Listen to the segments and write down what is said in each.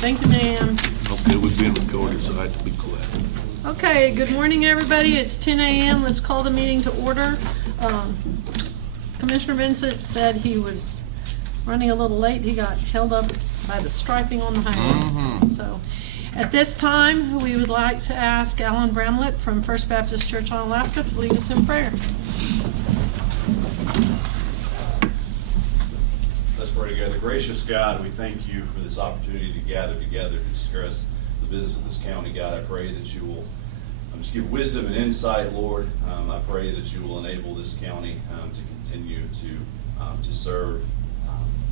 Thank you, ma'am. Okay, we're being recorded, so I have to be quiet. Okay, good morning, everybody. It's 10 a.m. Let's call the meeting to order. Commissioner Vincent said he was running a little late. He got held up by the striping on the highway. So at this time, we would like to ask Alan Bramlett from First Baptist Church on Alaska to lead us in prayer. Let's pray together. Gracious God, we thank you for this opportunity to gather together to discuss the business of this county. God, I pray that you will just give wisdom and insight, Lord. I pray that you will enable this county to continue to serve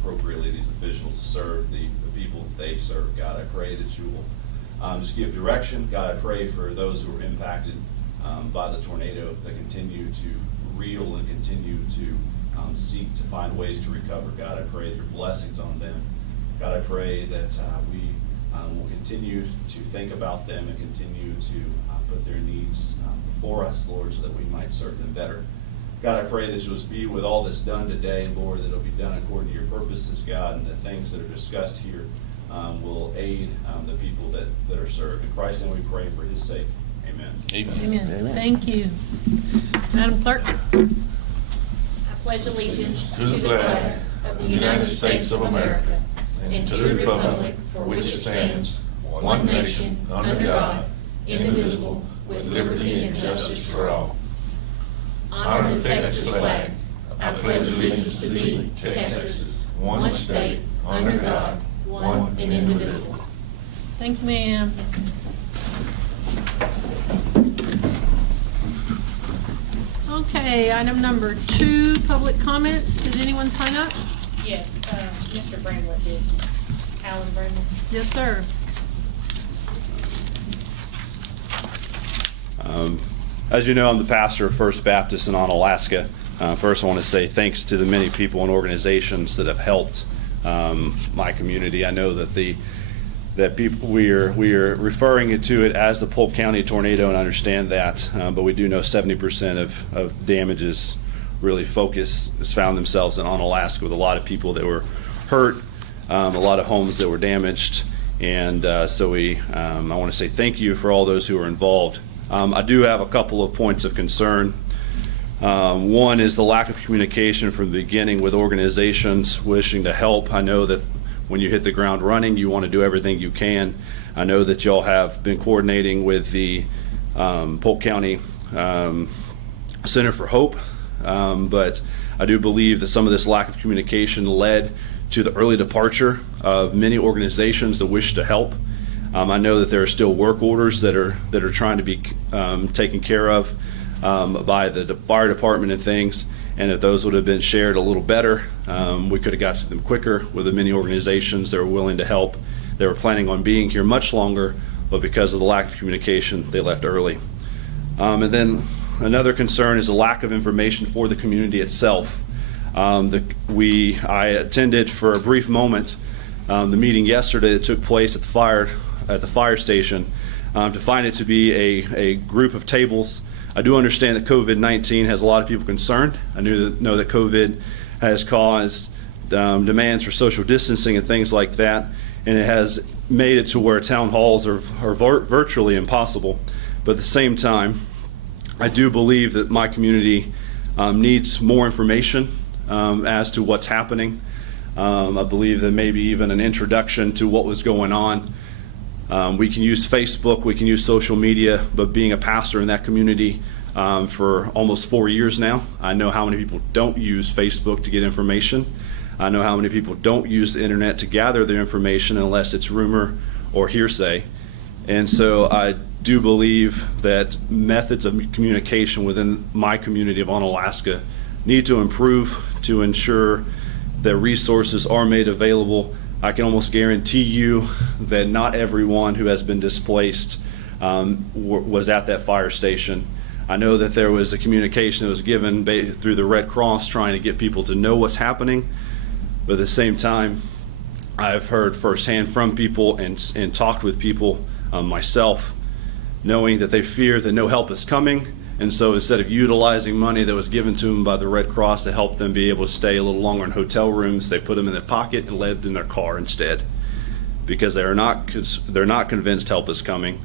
appropriately these officials, to serve the people that they serve. God, I pray that you will just give direction. God, I pray for those who are impacted by the tornado that continue to reel and continue to seek to find ways to recover. God, I pray your blessings on them. God, I pray that we will continue to think about them and continue to put their needs before us, Lord, so that we might serve them better. God, I pray that you'll be with all that's done today, Lord, that it'll be done according to your purposes, God, and the things that are discussed here will aid the people that are served. In Christ's name we pray for his sake. Amen. Amen. Amen. Thank you. Madam Clerk. I pledge allegiance to the flag of the United States of America and to the republic for which it stands, one nation, under God, indivisible, with liberty and justice for all. Honor the Texas flag. I pledge allegiance to thee, Texas, one state, under God, one and indivisible. Thank you, ma'am. Okay, item number 2, public comments. Did anyone sign up? Yes, Mr. Bramlett did. Alan Bramlett. Yes, sir. As you know, I'm the pastor of First Baptist in Onalaska. First, I want to say thanks to the many people and organizations that have helped my community. I know that people we are referring to it as the Polk County tornado, and I understand that, but we do know 70% of damages really has found themselves in Onalaska, with a lot of people that were hurt, a lot of homes that were damaged, and so I want to say thank you for all those who are involved. I do have a couple of points of concern. One is the lack of communication from the beginning with organizations wishing to help. I know that when you hit the ground running, you want to do everything you can. I know that y'all have been coordinating with the Polk County Center for Hope, but I do believe that some of this lack of communication led to the early departure of many organizations that wish to help. I know that there are still work orders that are trying to be taken care of by the fire department and things, and that those would have been shared a little better. We could have got to them quicker with the many organizations that were willing to help. They were planning on being here much longer, but because of the lack of communication, they left early. And then another concern is the lack of information for the community itself. I attended for a brief moment the meeting yesterday that took place at the fire station to find it to be a group of tables. I do understand that COVID-19 has a lot of people concerned. I know that COVID has caused demands for social distancing and things like that, and it has made it to where town halls are virtually impossible. But at the same time, I do believe that my community needs more information as to what's happening. I believe that maybe even an introduction to what was going on. We can use Facebook, we can use social media, but being a pastor in that community for almost 4 years now, I know how many people don't use Facebook to get information. I know how many people don't use the internet to gather their information unless it's rumor or hearsay. And so I do believe that methods of communication within my community of Onalaska need to improve to ensure that resources are made available. I can almost guarantee you that not everyone who has been displaced was at that fire station. I know that there was a communication that was given through the Red Cross trying to get people to know what's happening, but at the same time, I've heard firsthand from people and talked with people myself, knowing that they fear that no help is coming, and so instead of utilizing money that was given to them by the Red Cross to help them be able to stay a little longer in hotel rooms, they put them in their pocket and lived in their car instead. because they're not convinced help is coming.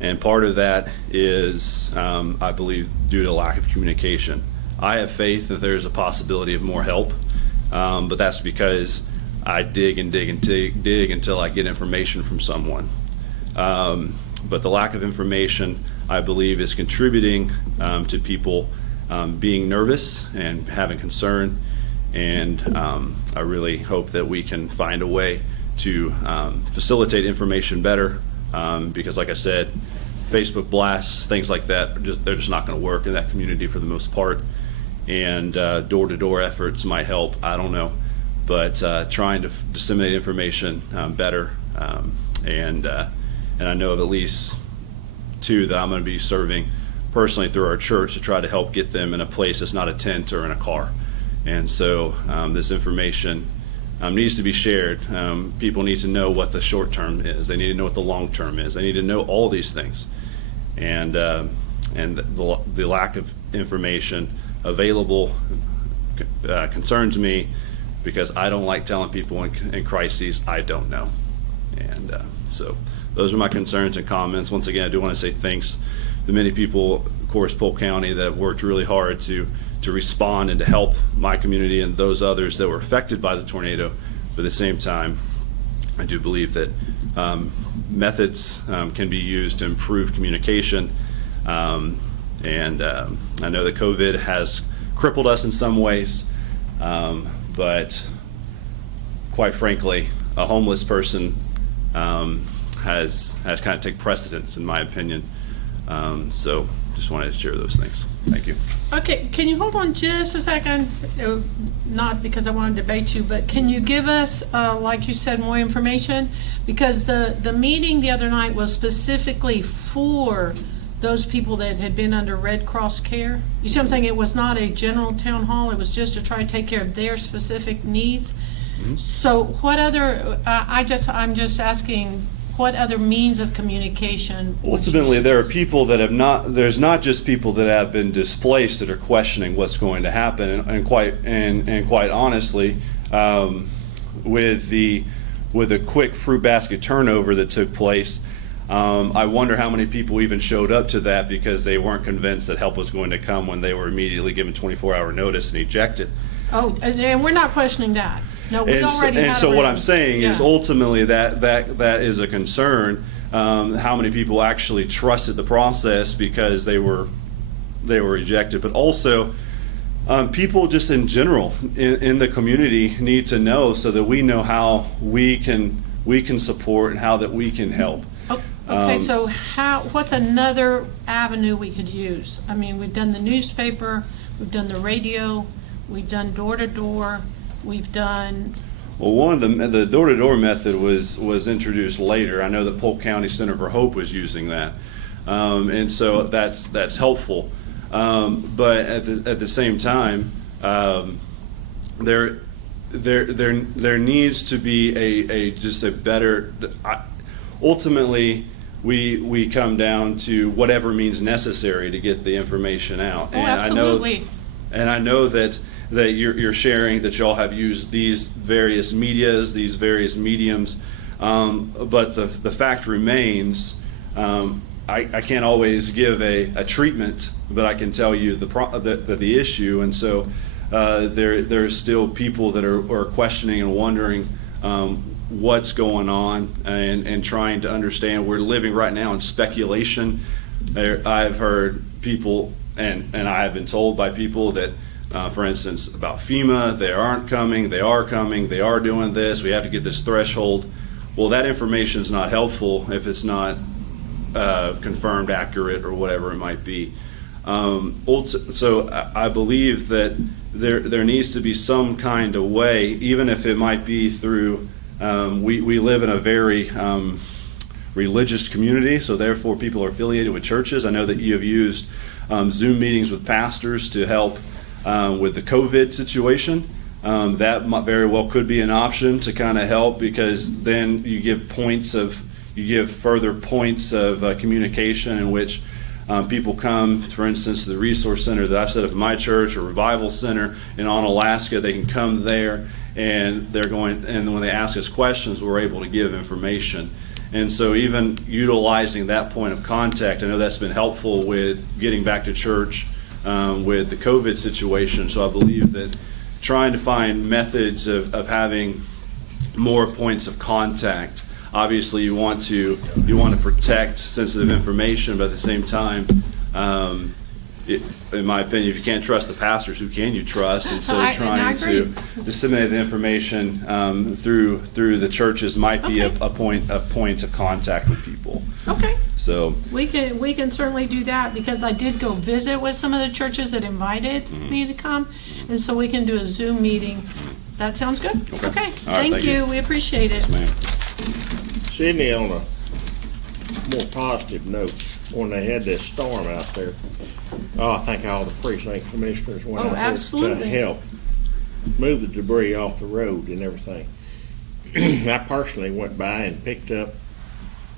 And part of that is, I believe, due to lack of communication. I have faith that there's a possibility of more help, but that's because I dig and dig and dig until I get information from someone. But the lack of information, I believe, is contributing to people being nervous and having concern. And I really hope that we can find a way to facilitate information better, because like I said, Facebook blasts, things like that, they're just not going to work in that community for the most part. And door-to-door efforts might help, I don't know. But trying to disseminate information better. And I know of at least 2 that I'm going to be serving personally through our church to try to help get them in a place that's not a tent or in a car. And so this information needs to be shared. People need to know what the short term is. They need to know what the long term is. They need to know all these things. And the lack of information available concerns me, because I don't like telling people in crises I don't know. And so those are my concerns and comments. Once again, I do want to say thanks to the many people, of course, Polk County, that have worked really hard to respond and to help my community and those others that were affected by the tornado. But at the same time, I do believe that methods can be used to improve communication. And I know that COVID has crippled us in some ways, but quite frankly, a homeless person has kind of taken precedence, in my opinion. So just wanted to share those things. Thank you. Okay, can you hold on just a second? Not because I want to debate you, but can you give us, like you said, more information? Because the meeting the other night was specifically for those people that had been under Red Cross care. You see what I'm saying? It was not a general town hall. It was just to try to take care of their specific needs. Mm-hmm. So what other, I'm just asking, what other means of communication? Ultimately, there are people that have not, there's not just people that have been displaced that are questioning what's going to happen. And quite honestly, with the quick fruit basket turnover that took place, I wonder how many people even showed up to that because they weren't convinced that help was going to come when they were immediately given 24-hour notice and ejected. Oh, and we're not questioning that. No, we already had. And so what I'm saying is ultimately that is a concern. How many people actually trusted the process because they were ejected, but also people just in general in the community need to know so that we know how we can support and how that we can help. Okay, so what's another avenue we could use? I mean, we've done the newspaper, we've done the radio, we've done door-to-door, we've done... Well, one of the door-to-door method was introduced later. I know that Polk County Center for Hope was using that, and so that's helpful. But at the same time, there needs to be just a better. Ultimately, we come down to whatever means necessary to get the information out. Oh, absolutely. I know that you're sharing that y'all have used these various medias, these various mediums, but the fact remains, I can't always give a treatment, but I can tell you the issue, and so there are still people that are questioning and wondering what's going on and trying to understand. We're living right now in speculation. I've heard people, and I have been told by people that, for instance, about FEMA, they aren't coming, they are coming, they are doing this, we have to get this threshold. Well, that information is not helpful if it's not confirmed, accurate, or whatever it might be. So I believe that there needs to be some kind of way, even if it might be through, we live in a very religious community, so therefore people are affiliated with churches. I know that you have used Zoom meetings with pastors to help with the COVID situation. That very well could be an option to kind of help, because then you give further points of communication in which people come, for instance, to the resource center that I've set up in my church, or Revival Center in Onalaska. They can come there and and when they ask us questions, we're able to give information. And so even utilizing that point of contact, I know that's been helpful with getting back to church with the COVID situation. So I believe that trying to find methods of having more points of contact. Obviously, you want to protect sensitive information, but at the same time, in my opinion, if you can't trust the pastors, who can you trust? And so trying to disseminate the information through the churches might be a point of contact with people. Okay. So We can certainly do that, because I did go visit with some of the churches that invited me to come, and so we can do a Zoom meeting. That sounds good? Okay. Okay, All right, thank you, we appreciate it. yes, ma'am. Sydney, on a more positive note, when they had this storm out there, I think all the precinct commissioners went Oh, out there absolutely. to help move the debris off the road and everything. I personally went by and picked up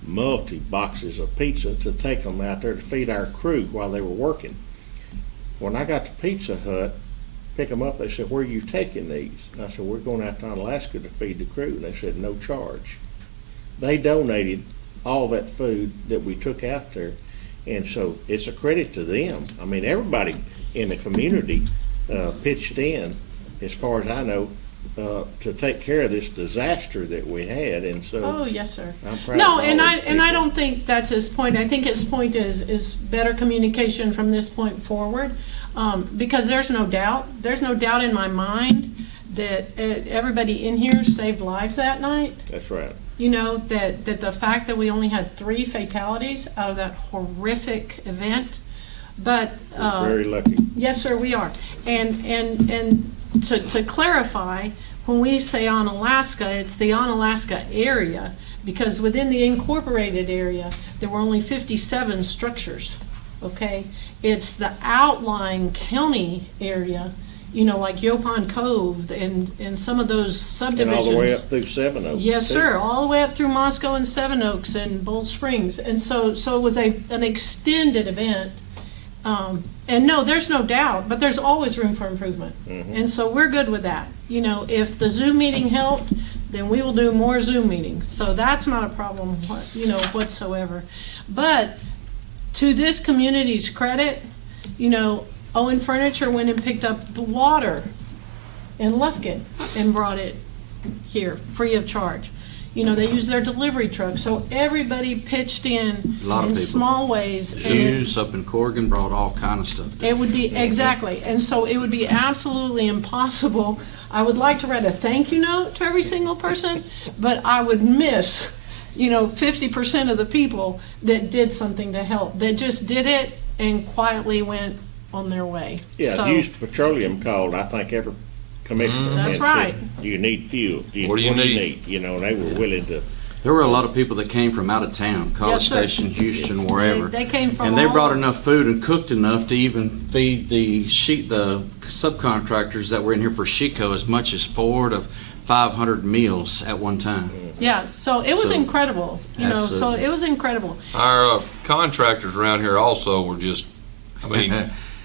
multi-boxes of pizza to take them out there to feed our crew while they were working. When I got to Pizza Hut, pick them up, they said, "Where are you taking these?" And I said, "We're going out to Alaska to feed the crew." And they said, "No charge." They donated all that food that we took out there, and so it's a credit to them. I mean, everybody in the community pitched in, as far as I know, to take care of this disaster that we had, and so. Oh, yes, sir. I'm proud No, of all and I those people. don't think that's his point. I think his point is better communication from this point forward, because there's no doubt in my mind that everybody in here saved lives that night. That's right. You know, that the fact that we only had 3 fatalities out of that horrific event, but We're very lucky. yes, sir, we are. And to clarify, when we say on Alaska, it's the on Alaska area, because within the incorporated area, there were only 57 structures, okay? It's the outlying county area, you know, like Yopon Cove and some of those And subdivisions. all the way up through Seven Oaks. Yes, too. sir, all the way up through Moscow and Seven Oaks and Bold Springs. And so it was an extended event. And no, there's no doubt, but there's always room for improvement. And so we're good with that. You know, if the Zoom meeting helped, then we will do more Zoom meetings. So that's not a problem, you know, whatsoever. But to this community's credit, you know, Owen Furniture went and picked up the water in Lufkin and brought it here, free of charge. You know, they use their delivery truck, so everybody pitched in A lot of people. small ways. And Hughes up in Corrigan brought all kind of stuff. it would be, exactly, and so it would be absolutely impossible. I would like to write a thank you note to every single person, but I would miss, you know, 50% of the people that did something to help, that just did it and quietly went on their way. Yeah, So- Hughes Petroleum called, I think, every commissioner. That's and said, right. "Do you need fuel? What do you need?" You know, and they were willing to. There were a lot of people that came from out of town, College Yes, sir. Station, Houston, wherever. They came from And they all brought over. enough food and cooked enough to even feed the subcontractors that were in here for Chico as much as 400 to 500 meals at one time. Yeah, so it was So- incredible, you know, so Absolutely. it was incredible. Our contractors around here also were just, I mean,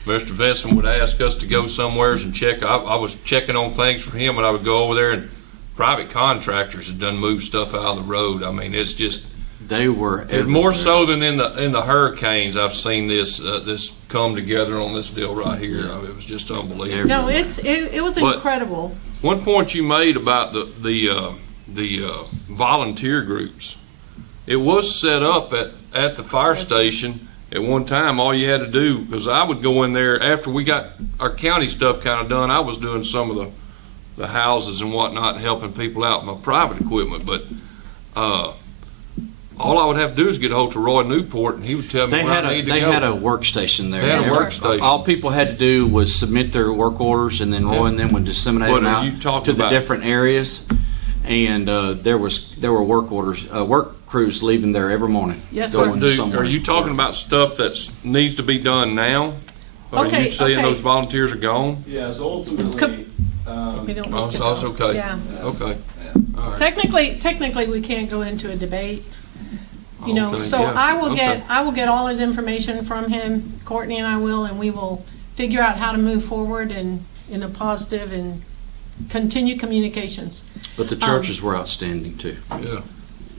Mr. Vinson would ask us to go somewheres and check. I was checking on things for him, and I would go over there, and private contractors had done moved stuff out of the road. I mean, it's just, They were it's everywhere. more so than in the hurricanes. I've seen this come together on this deal right here. I mean, it was just unbelievable. No, it was But- incredible. One point you made about the volunteer groups, it was set up at the fire station at one time. All you had to do, because I would go in there after we got our county stuff kind of done, I was doing some of the houses and whatnot, helping people out with my private equipment, but all I would have to do is get a hold to Roy Newport, and he would tell me They where had I a need to they go. had a workstation there. They had a Yes, sir. workstation. All people had to do was submit their work orders, and then Roy and them would disseminate What them are out you talking to the about? different areas. And there were work orders, work crews leaving there every morning. Yes, sir. going somewhere. Are you talking about stuff that needs to be done now? Are Okay, you saying okay. those volunteers are gone? Yes, ultimately, We don't Oh, need to so it's go. okay. Yeah. Okay. All right. Technically, we can't go into a debate, you know, Okay, so yeah, I will get all his information from him, Courtney and I will, and we will figure out how to move forward in a positive and continue communications. But the churches were outstanding too. Yeah.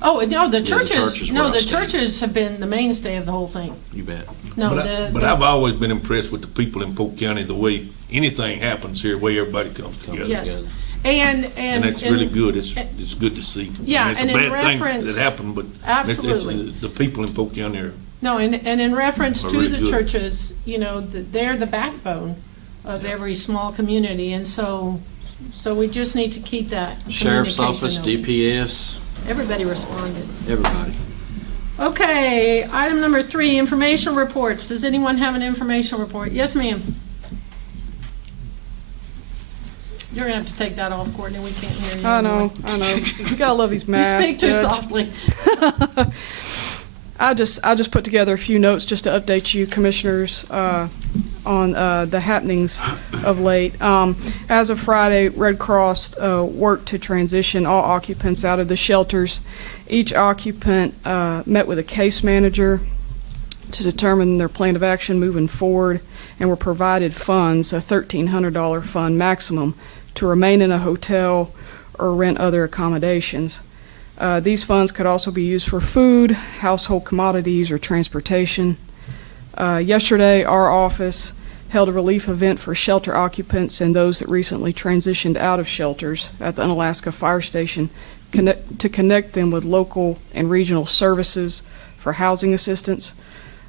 Oh, no, the the churches, churches were no, the outstanding. churches have been the mainstay of the whole thing. You bet. No, But I've always been impressed with the people in Polk County, the way anything happens here, the way everybody comes together. yes. And And that's really good. It's good to see. Yeah, I mean, and it's a in bad thing reference- that happened, but Absolutely. the people in Polk County are. No, and in reference Are to really the good. churches, you know, they're the backbone of every small community, and so we just need to keep that Sheriff's Office, communication open. DPS, Everybody responded. everybody. Okay, item number 3, information reports. Does anyone have an information report? Yes, ma'am. You're gonna have to take that off, Courtney. We can't hear you. I know. You gotta love these You masks. speak too Judge. softly. I just put together a few notes just to update you, commissioners, on the happenings of late. As of Friday, Red Cross worked to transition all occupants out of the shelters. Each occupant met with a case manager to determine their plan of action moving forward, and were provided funds, a $1,300 fund maximum, to remain in a hotel or rent other accommodations. These funds could also be used for food, household commodities, or transportation. Yesterday, our office held a relief event for shelter occupants and those that recently transitioned out of shelters at the Unalaska Fire Station to connect them with local and regional services for housing assistance.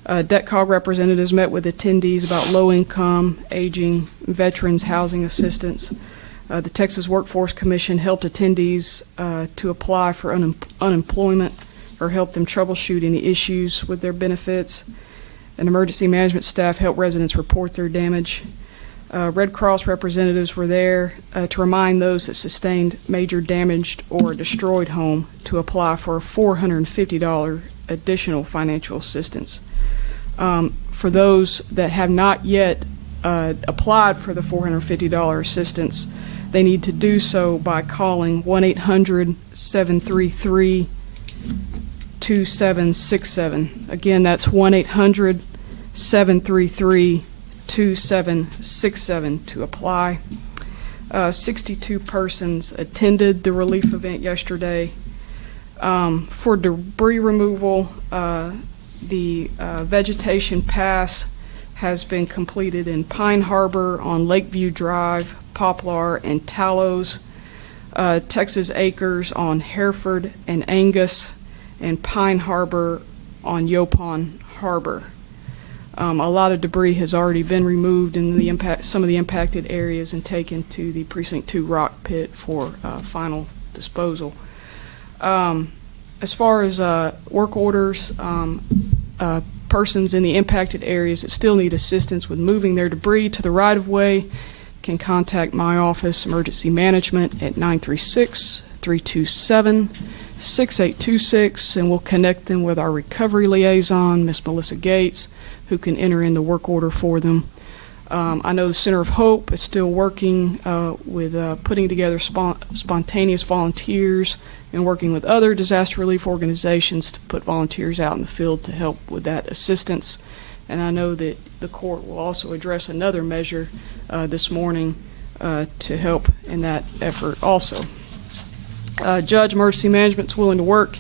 DETCOG representatives met with attendees about low-income, aging, veterans housing assistance. The Texas Workforce Commission helped attendees to apply for unemployment or help them troubleshoot any issues with their benefits. And emergency management staff helped residents report their damage. Red Cross representatives were there to remind those that sustained major damaged or destroyed home to apply for a $450 additional financial assistance. For those that have not yet applied for the $450 assistance, they need to do so by calling 1-800-733-2767. Again, that's 1-800-733-2767 to apply. 62 persons attended the relief event yesterday. For debris removal, the vegetation pass has been completed in Pine Harbor, on Lakeview Drive, Poplar, and Talos, Texas Acres on Hereford and Angus, and Pine Harbor on Yopon Harbor. A lot of debris has already been removed in some of the impacted areas and taken to the Precinct 2 rock pit for final disposal. As far as work orders, persons in the impacted areas that still need assistance with moving their debris to the right-of-way can contact my office, Emergency Management, at 936-327-6826, and we'll connect them with our recovery liaison, Miss Melissa Gates, who can enter in the work order for them. I know the Center of Hope is still working with putting together spontaneous volunteers and working with other disaster relief organizations to put volunteers out in the field to help with that assistance. And I know that the court will also address another measure this morning to help in that effort also. Judge, Emergency Management's willing to work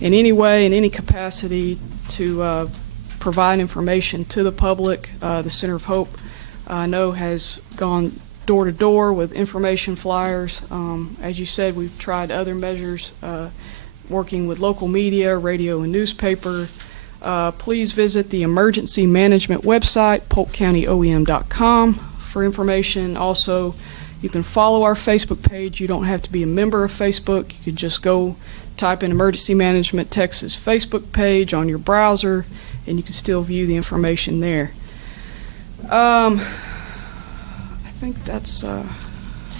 in any way, in any capacity, to provide information to the public. The Center of Hope, I know, has gone door to door with information flyers. As you said, we've tried other measures, working with local media, radio, and newspaper. Please visit the emergency management website, polkcountyoem.com, for information. Also, you can follow our Facebook page. You don't have to be a member of Facebook. You could just go type in Emergency Management Texas Facebook page on your browser, and you can still view the information there. I think that's it,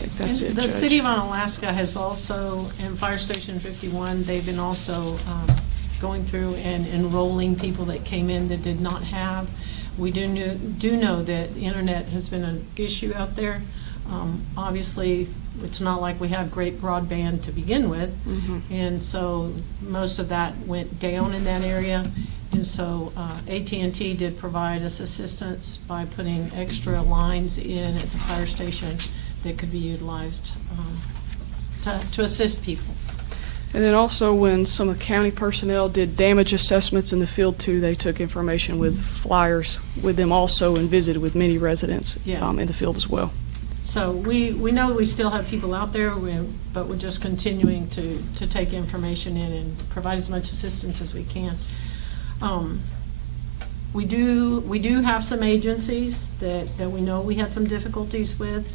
And the Judge. City of Unalaska has also, and Fire Station 51, they've been also going through and enrolling people that came in that did not have. We do know that the internet has been an issue out there. Obviously, it's not like we have great broadband to begin with, and so most of that went down in that area. And so AT&T did provide us assistance by putting extra lines in at the fire station that could be utilized to assist people. And then also when some of the county personnel did damage assessments in the field too, they took information with flyers with them also and visited with many residents Yeah. in the field as well. So we know we still have people out there, but we're just continuing to take information in and provide as much assistance as we can. We do have some agencies that we know we had some difficulties with,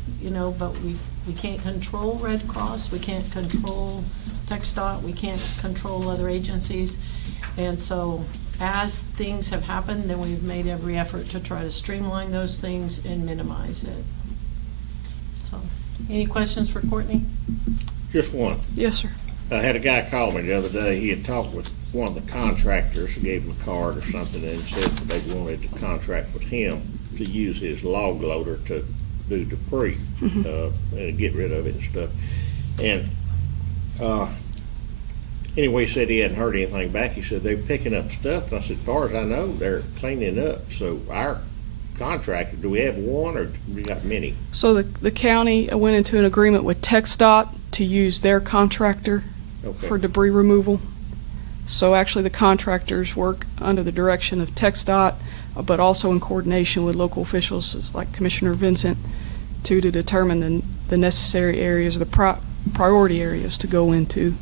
but we can't control Red Cross, we can't control TxDOT, we can't control other agencies. And so as things have happened, then we've made every effort to try to streamline those things and minimize it. So, any questions for Courtney? Just one. Yes, sir. I had a guy call me the other day. He had talked with one of the contractors, gave him a card or something, and said that they wanted to contract with him to use his log loader to do debris, and get rid of it and stuff. And anyway, he said he hadn't heard anything back. He said they're picking up stuff. And I said, as far as I know, they're cleaning up. So our contractor, do we have one or do we got many? So the county went into an agreement with TxDOT to use their contractor for debris removal. So actually the contractors work under the direction of TxDOT, but also in coordination with local officials like Commissioner Vincent to determine the necessary areas or the priority areas to go into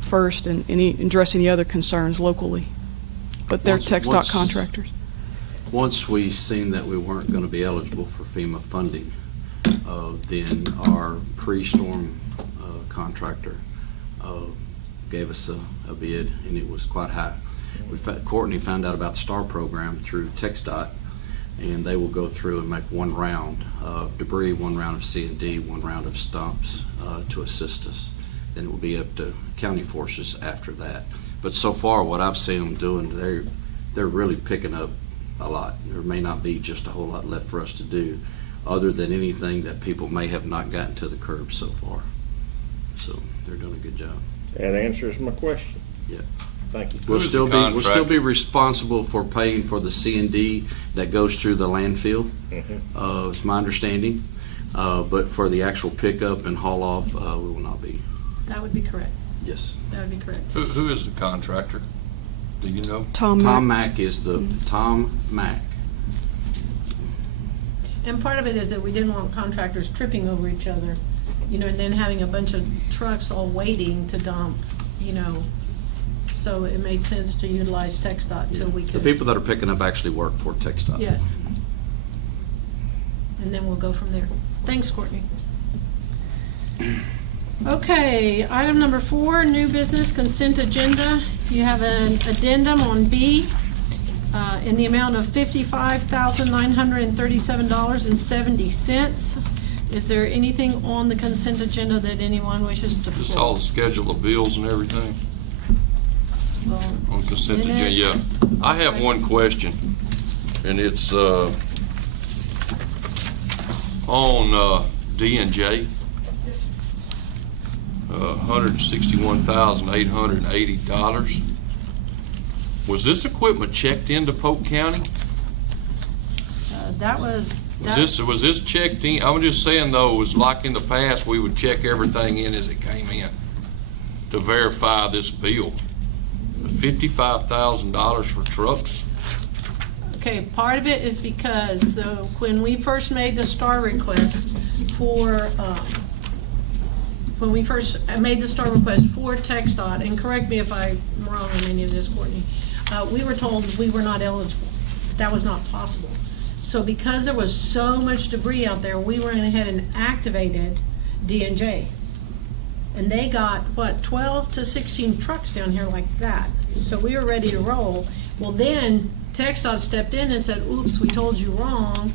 first and address any other concerns locally. But they're TxDOT contractors. Once we seen that we weren't going to be eligible for FEMA funding, then our pre-storm contractor gave us a bid, and it was quite high. Courtney found out about the STAR program through TxDOT, and they will go through and make one round of debris, one round of C&D, one round of stumps to assist us. Then it will be up to county forces after that. But so far, what I've seen them doing, they're really picking up a lot. There may not be just a whole lot left for us to do, other than anything that people may have not gotten to the curb so far. So they're doing a good job. That answers my question. Yeah. Thank you. Who is the We'll still be contractor? responsible for paying for the C&D that goes through the landfill. It's my understanding. But for the actual pickup and haul off, we will not be. That would be correct. Yes. That would be correct. Who is the contractor? Do you know? Tom Mack is the Tom Mack. And part of it is that we didn't want contractors tripping over each other, and then having a bunch of trucks all waiting to dump, So it made sense to utilize TxDOT till we The could. people that are picking up actually work for TxDOT. Yes. And then we'll go from there. Thanks, Courtney. Okay, item number 4, new business consent agenda. You have an addendum on B in the amount of $55,937.70. Is there anything on the consent agenda that anyone wishes to pull? Just all the schedule of bills and everything Well, on consent agenda. minutes. Yeah. I have one question, and it's on D&J. $161,880. Was this equipment checked into Polk County? That was. Was this checked in? I'm just saying though, it was like in the past, we would check everything in as it came in to verify this bill. $55,000 for trucks? Okay, part of it is because when we first made the STAR request for, TxDOT, and correct me if I'm wrong on any of this, Courtney, we were told we were not eligible. That was not possible. So because there was so much debris out there, we went ahead and activated D&J. And they got, 12 to 16 trucks down here like that. So we were ready to roll. Well, then TxDOT stepped in and said, oops, we told you wrong.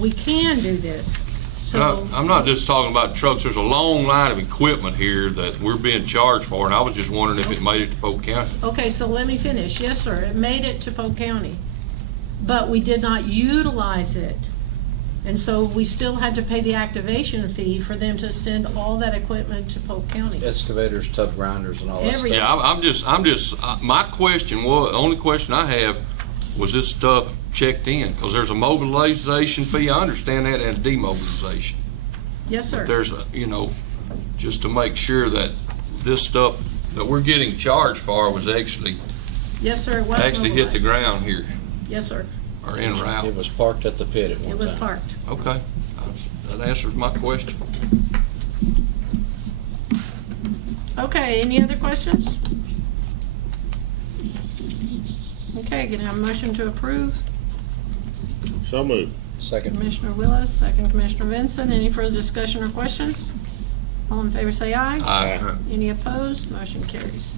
We can do this. So I'm not just talking about trucks. There's a long line of equipment here that we're being charged for, and I was just wondering if it made it to Polk County. Okay, so let me finish. Yes, sir, it made it to Polk County, but we did not utilize it. And so we still had to pay the activation fee for them to send all that equipment to Polk County. Excavators, tub grinders, and all that Everything. stuff. Yeah, I'm just, my question was, the only question I have was this stuff checked in? Because there's a mobilization fee, I understand that, and a demobilization. Yes, sir. There's a, just to make sure that this stuff that we're getting charged for was actually Yes, sir. It was hit the mobilized. ground here, Yes, sir. or en route. It was parked at the pit at one time. It was parked. Okay, that answers my question. Okay, any other questions? Okay, can I have a motion to approve? So moved. Second. Commissioner Willis, second Commissioner Vincent. Any further discussion or questions? All in favor say aye. Aye. Any opposed? Motion carries.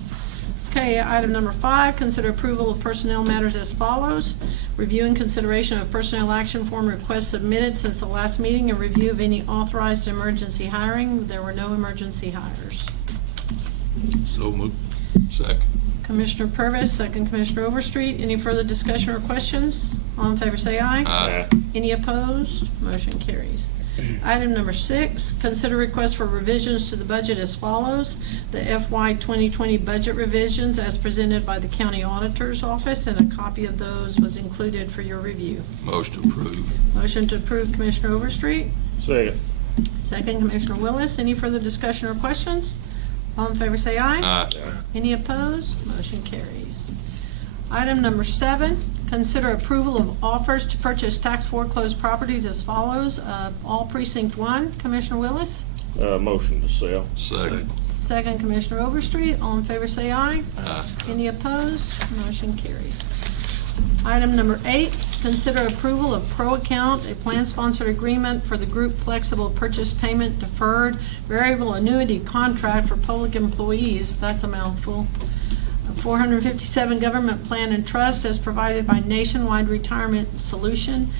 Okay, item number 5, consider approval of personnel matters as follows. Review and consideration of personnel action form requests submitted since the last meeting and review of any authorized emergency hiring. There were no emergency hires. So moved. Second. Commissioner Purvis, second Commissioner Overstreet. Any further discussion or questions? All in favor say aye. Aye. Any opposed? Motion carries. Item number 6, consider request for revisions to the budget as follows. The FY 2020 budget revisions as presented by the County Auditor's Office, and a copy of those was included for your review. Motion approved. Motion to approve Commissioner Overstreet, Second. second Commissioner Willis. Any further discussion or questions? All in favor say aye. Aye. Any opposed? Motion carries. Item number 7, consider approval of offers to purchase tax foreclosed properties as follows. All precinct 1, Commissioner Willis. Motion to sell. Second. Second, Commissioner Overstreet. All in favor say aye. Aye. Any opposed? Motion carries. Item number 8, consider approval of Pro Account, a plan-sponsored agreement for the group flexible purchase payment deferred variable annuity contract for public employees. That's a mouthful. 457 government plan and trust as provided by Nationwide Retirement Solution.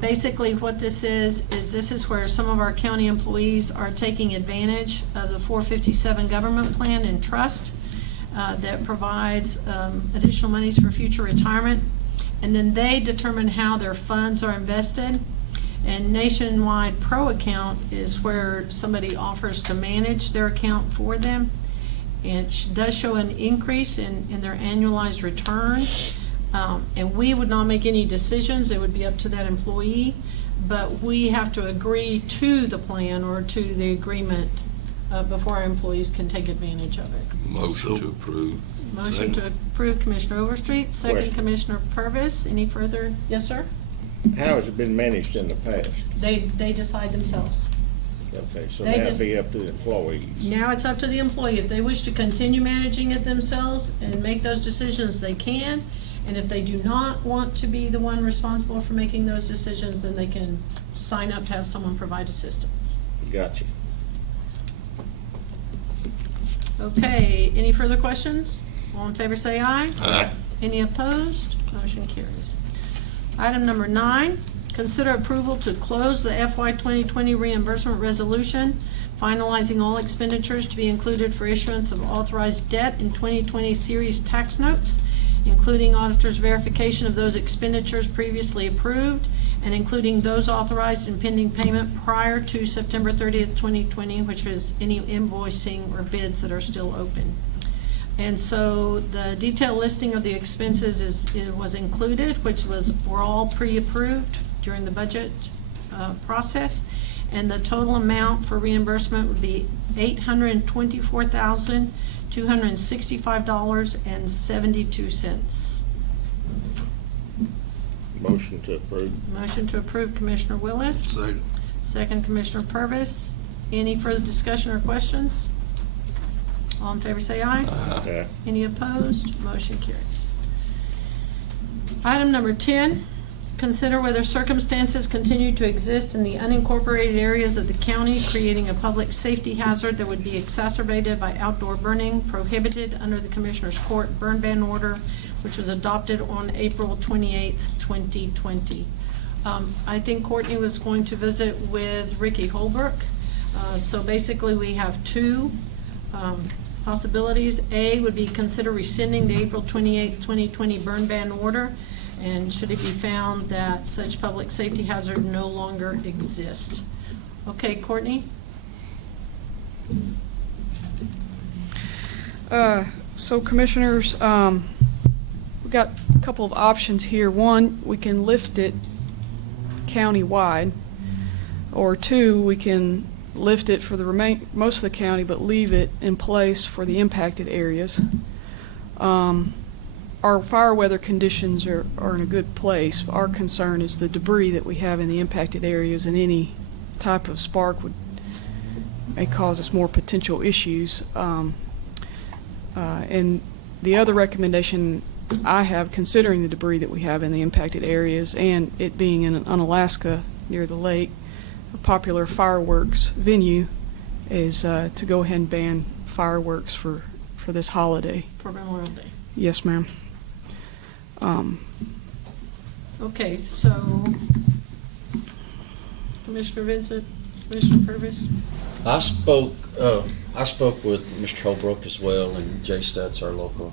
Basically what this is this is where some of our county employees are taking advantage of the 457 government plan and trust that provides additional monies for future retirement. And then they determine how their funds are invested. And Nationwide Pro Account is where somebody offers to manage their account for them. And it does show an increase in their annualized return. And we would not make any decisions. It would be up to that employee. But we have to agree to the plan or to the agreement before our employees can take advantage of it. Motion to approve. Motion to approve Commissioner Overstreet, second Question. Commissioner Purvis. Any further? Yes, sir? How has it been managed in the past? They decide themselves. Okay, so They now it'd just- be up to the employees. Now it's up to the employee. If they wish to continue managing it themselves and make those decisions, they can. And if they do not want to be the one responsible for making those decisions, then they can sign up to have someone provide assistance. Gotcha. Okay, any further questions? All in favor say aye. Aye. Any opposed? Motion carries. Item number 9, consider approval to close the FY 2020 reimbursement resolution, finalizing all expenditures to be included for issuance of authorized debt in 2020 series tax notes, including auditor's verification of those expenditures previously approved, and including those authorized and pending payment prior to September 30th, 2020, which is any invoicing or bids that are still open. And so the detailed listing of the expenses was included, which were all pre-approved during the budget process. And the total amount for reimbursement would be $824,265.72. Motion to approve. Motion to approve Commissioner Willis. Second. Second Commissioner Purvis. Any further discussion or questions? All in favor say aye. Aye. Any opposed? Motion carries. Item number 10, consider whether circumstances continue to exist in the unincorporated areas of the county creating a public safety hazard that would be exacerbated by outdoor burning prohibited under the Commissioners Court burn ban order, which was adopted on April 28th, 2020. I think Courtney was going to visit with Ricky Holbrook. So basically we have two possibilities. A would be consider rescinding the April 28th, 2020 burn ban order, and should it be found that such public safety hazard no longer exists. Okay, Courtney? So Commissioners, we've got a couple of options here. One, we can lift it county-wide, or two, we can lift it for the most of the county, but leave it in place for the impacted areas. Our fire weather conditions are in a good place. Our concern is the debris that we have in the impacted areas, and any type of spark may cause us more potential issues. And the other recommendation I have, considering the debris that we have in the impacted areas and it being in Unalaska near the lake, a popular fireworks venue, is to go ahead and ban fireworks for this holiday. For Memorial Day. Yes, ma'am. Okay, so Commissioner Vincent, Commissioner Purvis? I spoke with Mr. Holbrook as well, and Jay Stutz, our local.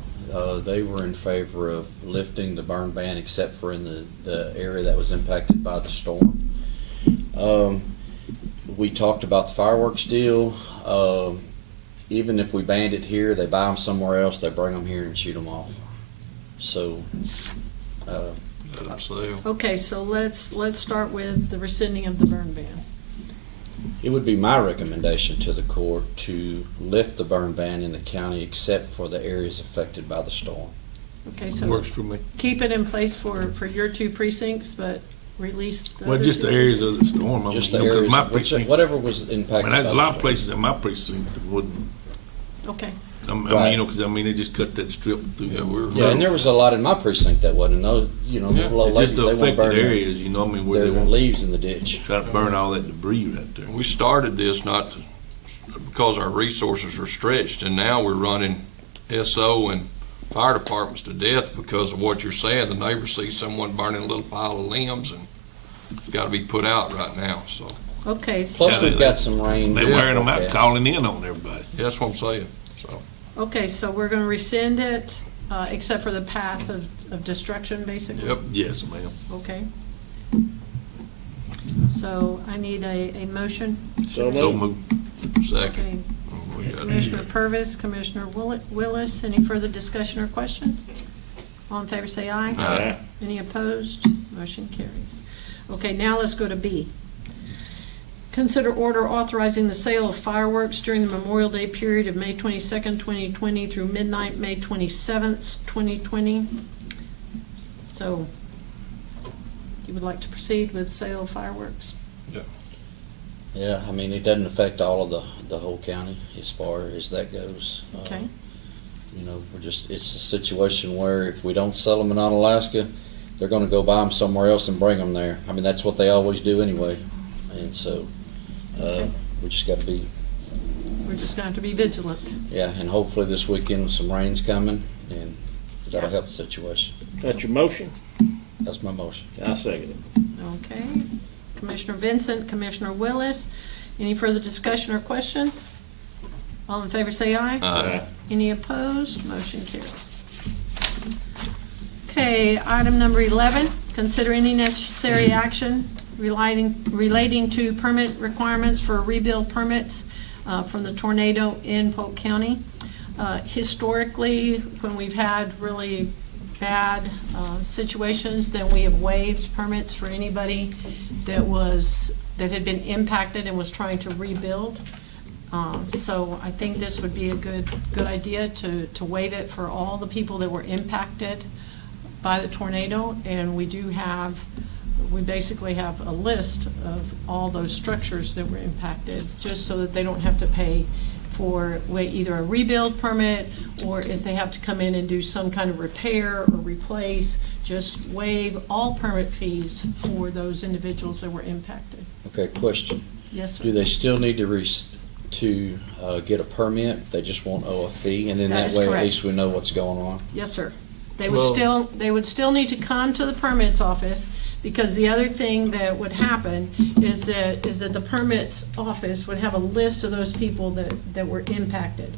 They were in favor of lifting the burn ban except for in the area that was impacted by the storm. We talked about the fireworks deal. Even if we banned it here, they buy them somewhere else, they bring them here and shoot them off. So, Let them sell. Okay, so let's start with the rescinding of the burn ban. it would be my recommendation to the court to lift the burn ban in the county except for the areas affected by the storm. Okay, so Works for me. keep it in place for your 2 precincts, but release the Well, other just 2 the areas of the storm. I Just mean, the you know, 'cause areas, my precinct, whatever was I impacted mean, by there's the a lot of storm. places in my precinct that wouldn't, Okay, I mean, Right. you know, because I mean, they just cut that strip through. Yeah, we're- Yeah, and there was a lot in my precinct that wasn't. Those, Yeah. little old It's ladies, just the they want to affected burn areas, you know, I mean, where they their want leaves in the ditch. try to burn all that debris right there. We started this not because our resources were stretched, and now we're running SO and fire departments to death because of what you're saying. The neighbors see someone burning a little pile of limbs, and it's got to be put out right now. So okay, so, Plus, Yeah, we've got some rain. They're wearing them out, forecast. calling in on everybody. yeah, that's what I'm saying. So okay, so we're gonna rescind it, except for the path of destruction, basically? yep. Yes, ma'am. Okay. So I need a motion. So So moved. move. Second. Okay. We got- Commissioner Purvis, Commissioner Willis, any further discussion or questions? All in favor say aye. Aye. Any opposed? Motion carries. Okay, now let's go to B. Consider order authorizing the sale of fireworks during the Memorial Day period of May 22nd, 2020 through midnight, May 27th, 2020. So, you would like to proceed with sale of fireworks? Yeah, I mean, it doesn't affect all of the whole county as far as that goes. Okay. It's a situation where if we don't sell them in Unalaska, they're gonna go buy them somewhere else and bring them there. I mean, that's what they always do anyway. And so, we just gotta be, We're just going to have to be vigilant. yeah, and hopefully this weekend some rain's coming and that'll help the situation. That's your motion? That's my motion. I second it. Okay. Commissioner Vincent, Commissioner Willis, any further discussion or questions? All in favor say aye. Aye. Any opposed? Motion carries. Okay, item number 11, consider any necessary action relating to permit requirements for rebuild permits from the tornado in Polk County. Historically, when we've had really bad situations, then we have waived permits for anybody that had been impacted and was trying to rebuild. So I think this would be a good idea to waive it for all the people that were impacted by the tornado. And we basically have a list of all those structures that were impacted, just so that they don't have to pay for either a rebuild permit, or if they have to come in and do some kind of repair or replace, just waive all permit fees for those individuals that were impacted. Okay, question. Yes, sir. Do they still need to get a permit? They just won't owe a fee, and then That that is way at correct. least we know what's going on? Yes, sir. They Well- would still need to come to the permits office, because the other thing that would happen is that the permits office would have a list of those people that were impacted.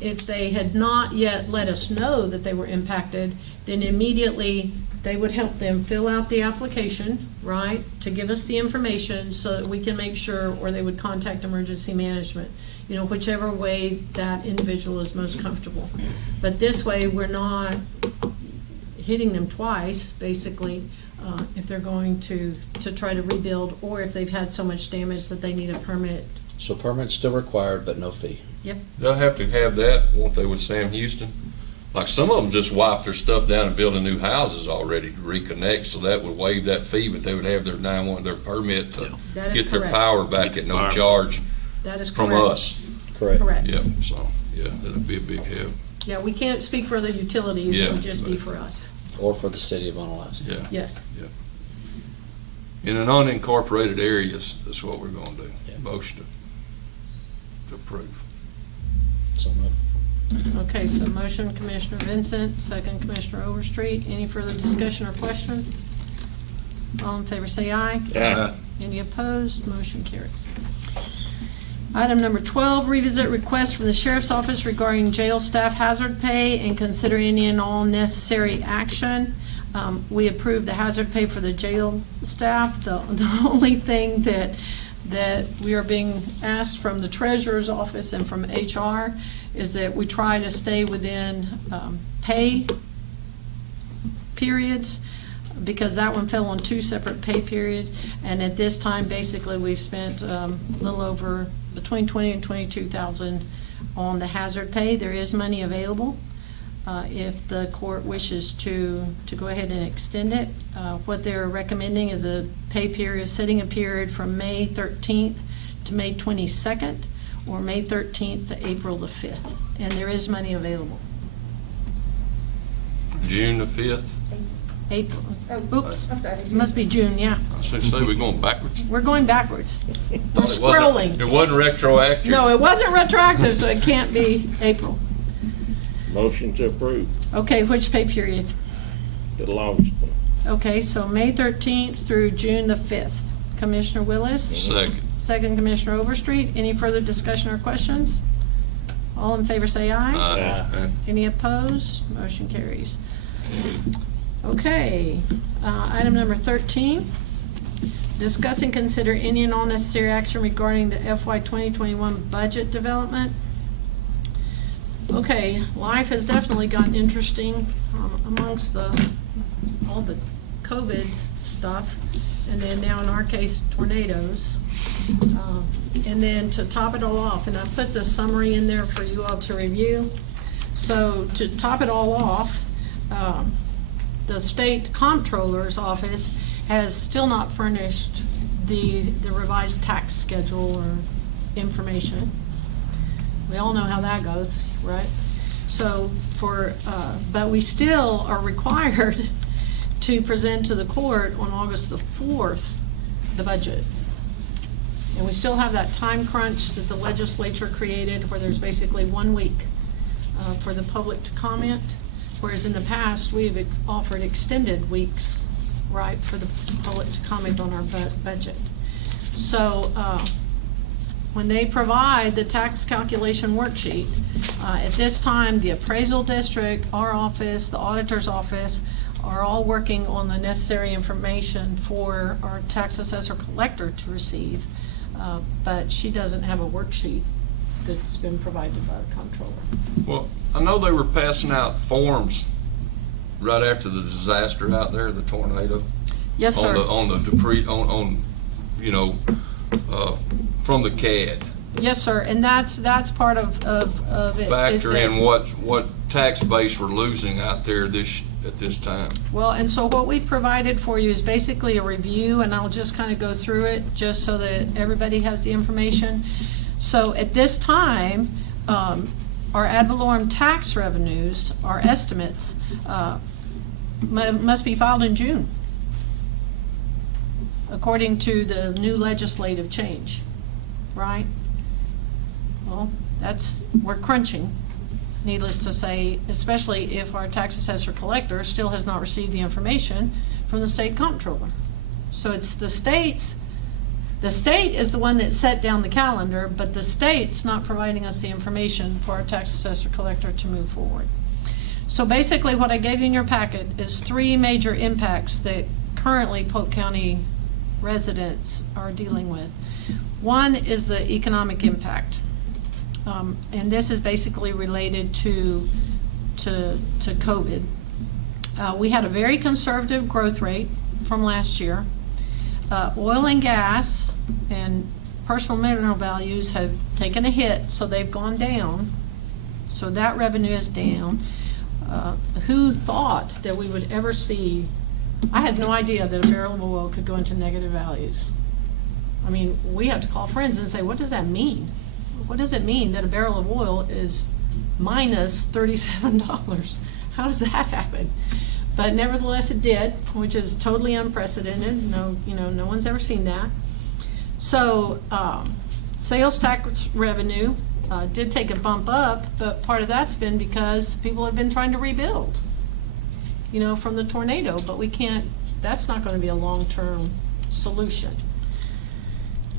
If they had not yet let us know that they were impacted, then immediately they would help them fill out the application, right, to give us the information so that we can make sure, or they would contact emergency management, whichever way that individual is most comfortable. But this way, we're not hitting them twice, basically, if they're going to try to rebuild, or if they've had so much damage that they need a permit So permit's still required, but no fee. They'll have to have that, won't they, with Sam Houston? Like, some of them just wipe their stuff down and building new houses already to reconnect, so that would waive that fee, but they would have their 911, their permit to That is get their correct. power back at no Power. charge That is from correct. us. Correct. Correct. Yeah, so, yeah, that'd be a big help. Yeah, we can't speak for the utilities, it would Yeah, just be but- for us. Or for the city of Onalaska. Yeah. Yes. In an unincorporated areas, that's what we're gonna do. Yeah. Motion to approve. So moved. Okay, so motion Commissioner Vincent, second Commissioner Overstreet. Any further discussion or question? All in favor say aye. Aye. Any opposed? Motion carries. Item number 12, revisit request from the Sheriff's Office regarding jail staff hazard pay and consider any and all necessary action. We approved the hazard pay for the jail staff. The only thing that we are being asked from the Treasurer's Office and from HR is that we try to stay within pay periods, because that one fell on 2 separate pay periods. And at this time, basically, we've spent a little over between 20 and 22,000 on the hazard pay. There is money available if the court wishes to go ahead and extend it. What they're recommending is a pay period, setting a period from May 13th to May 22nd, or May 13th to April the 5th. And there is money available. June the 5th. April, oops, I'm sorry. it must be June, yeah. I was gonna say, we're going backwards. We're going backwards. We're Thought it wasn't- scrolling. It wasn't retroactive. No, it wasn't retroactive, so it can't be April. Motion to approve, Okay, which pay period? the longest one. Okay, so May 13th through June the 5th. Commissioner Willis, Second. second Commissioner Overstreet. Any further discussion or questions? All in favor say aye. Aye. Any opposed? Motion carries. Okay, item number 13, discuss and consider any and all necessary action regarding the FY 2021 budget development. Okay, life has definitely gotten interesting amongst all the COVID stuff, and then now in our case, tornadoes. And then to top it all off, and I put the summary in there for you all to review. So to top it all off, the state comptroller's office has still not furnished the revised tax schedule or information. We all know how that goes, right? So but we still are required to present to the court on August the 4th, the budget. And we still have that time crunch that the legislature created where there's basically 1 week for the public to comment. Whereas in the past, we've offered extended weeks, right, for the public to comment on our budget. So when they provide the tax calculation worksheet, at this time, the appraisal district, our office, the auditor's office, are all working on the necessary information for our tax assessor collector to receive. But she doesn't have a worksheet that's been provided by the comptroller. Well, I know they were passing out forms right after the disaster out there, the tornado. Yes, sir. On the debris, you know, from the CAD. Yes, sir, and that's part of it. is Factor that- in what tax base we're losing out there at this time. Well, and so what we've provided for you is basically a review, and I'll just kind of go through it, just so that everybody has the information. So at this time, our ad valorem tax revenues, our estimates, must be filed in June, according to the new legislative change, right? Well, we're crunching, needless to say, especially if our tax assessor collector still has not received the information from the state comptroller. So it's the state is the one that set down the calendar, but the state's not providing us the information for our tax assessor collector to move forward. So basically what I gave you in your packet is 3 major impacts that currently Polk County residents are dealing with. One is the economic impact. And this is basically related to COVID. We had a very conservative growth rate from last year. Oil and gas and personal mineral values have taken a hit, so they've gone down. So that revenue is down. Who thought that we would ever see, I had no idea that a barrel of oil could go into negative values. I mean, we have to call friends and say, what does that mean? What does it mean that a barrel of oil is minus $37? How does that happen? But nevertheless, it did, which is totally unprecedented. No one's ever seen that. So, sales tax revenue did take a bump up, but part of that's been because people have been trying to rebuild, from the tornado. But we can't. That's not going to be a long-term solution.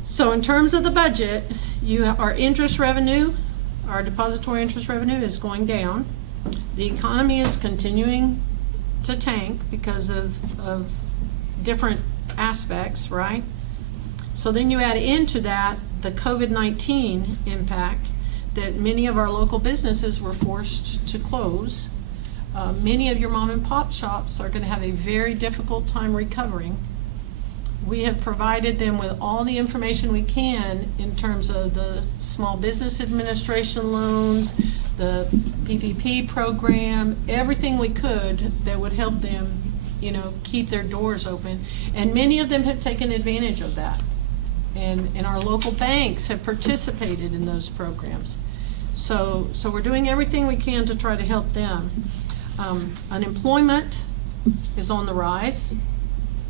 So, in terms of the budget, our interest revenue, our depository interest revenue is going down. The economy is continuing to tank because of different aspects, right? So then you add into that the COVID-19 impact that many of our local businesses were forced to close. Many of your mom and pop shops are going to have a very difficult time recovering. We have provided them with all the information we can in terms of the Small Business Administration loans, the PPP program, everything we could that would help them, keep their doors open. And many of them have taken advantage of that. And our local banks have participated in those programs. So we're doing everything we can to try to help them. Unemployment is on the rise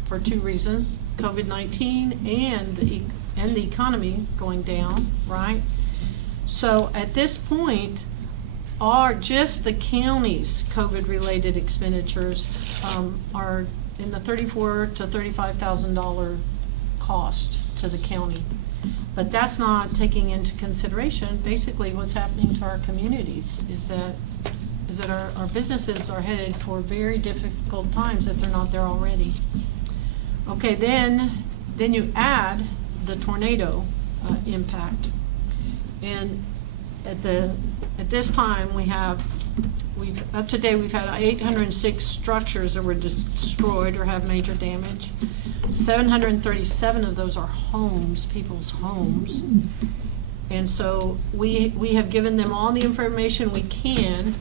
for two reasons: COVID-19 and the economy going down, right? So at this point, just the county's COVID-related expenditures are in the $34,000 to $35,000 cost to the county. But that's not taking into consideration basically what's happening to our communities, is that our businesses are headed for very difficult times if they're not there already. Okay, then you add the tornado impact, and at this time we've had 806 structures that were destroyed or have major damage. 737 of those are homes, people's homes, and so we have given them all the information we can